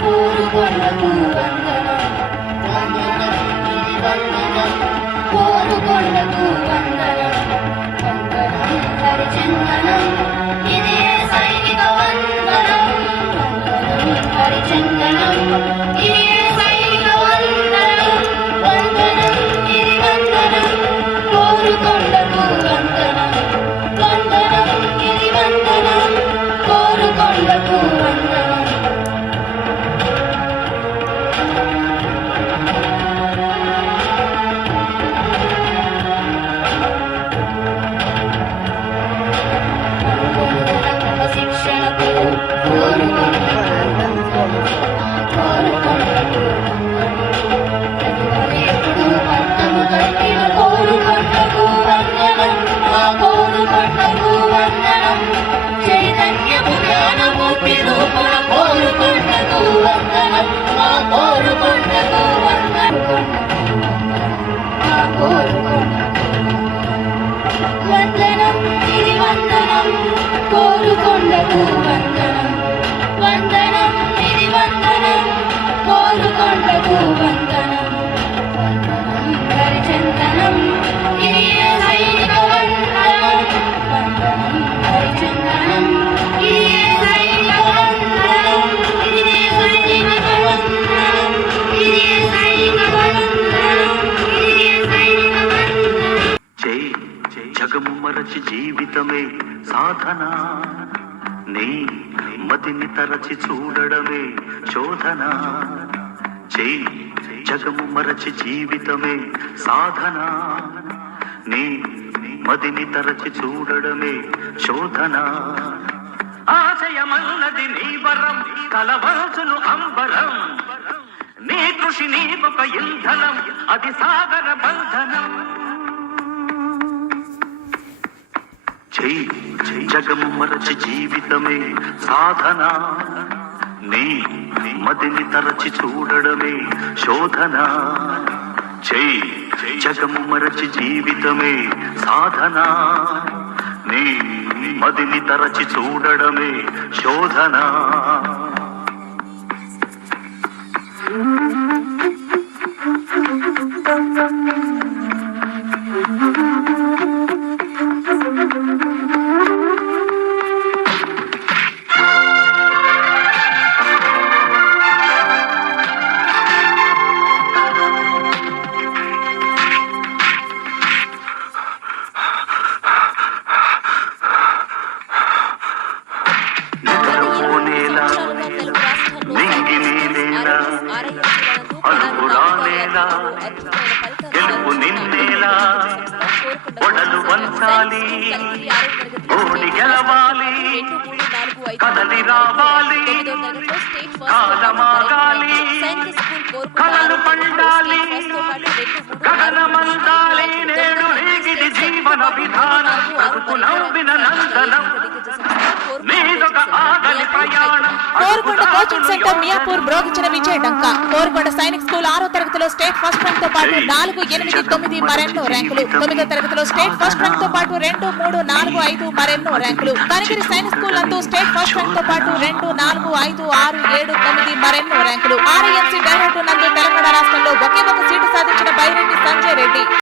కోరుకొండకు వందనం కోరుకొండకు వందనం వందనం హరిచందనం ఇది సైనిక వందనం వందనం హరిచందనం ఇది సైనిక వందనం వందనం ఇది వందనం కోరుకొండకు వందనం వందనం ఇది వందనం కోరుకొండకు వందనం వందనం ఇది వందనం కోరుకొండకు వందనం వందనం ఇది వందనం కోరుకొండకు వందనం వందనం హరిచందనం ఇది సైనిక వందనం వందనం హరిచందనం ఇది సైనిక వందనం ఇది సైనిక వందనం ఇది సైనిక వందనం ఇది సైనిక వందనం జై జగము మరచి జీవితమే సాధన నీ మదిని తరచి చూడడమే శోధన జై జగము మరచి జీవితమే సాధన నీ మదిని తరచి చూడడమే శోధన ఆశయమన్నది నీ వరం కలవల్సును అంబరం నీ కృషి నీకొక ఇంధనం అది సాగర బంధనం జై జగము మరచి జీవితమే సాధన నీ మదిని తరచి చూడడమే శోధన జై జగము మరచి జీవితమే సాధన నీ మదిని తరచి చూడడమే శోధన గెలుపు నిన్నేలా ఒడలు వంచాలి ఓడి గెలవాలి కదలి రావాలి కాలమాగాలి కలలు పండాలి గగనమందాలి నేడు రేగిది జీవన విధానం బతుకు నవ్విన నందనం నీదొక ఆగలి ప్రయాణం కోరుకొండ కోచింగ్ సెంటర్ మియాపూర్ బ్రోగిచిన విజయ డంక కోరుకొండ సైనిక్ స్కూల్ 6వ తరగతిలో స్టేట్ ఫస్ట్ ర్యాంక్ తో పాటు 4, 8, 9 మరెన్నో ర్యాంకులు 9వ తరగతిలో స్టేట్ ఫస్ట్ ర్యాంక్ తో పాటు 2, 3, 4, 5 మరెన్నో ర్యాంకులు కనిగిరి సైనిక్ స్కూల్ నందు స్టేట్ ఫస్ట్ ర్యాంక్ తో పాటు 2, 4, 5, 6, 7, 9 మరెన్నో ర్యాంకులు ఆర్ఎన్సీ డైరెక్టర్ నందు తెలంగాణ రాష్ట్రంలో ఒకే ఒక సీటు సాధించిన బైరెడ్డి సంజయ్ రెడ్డి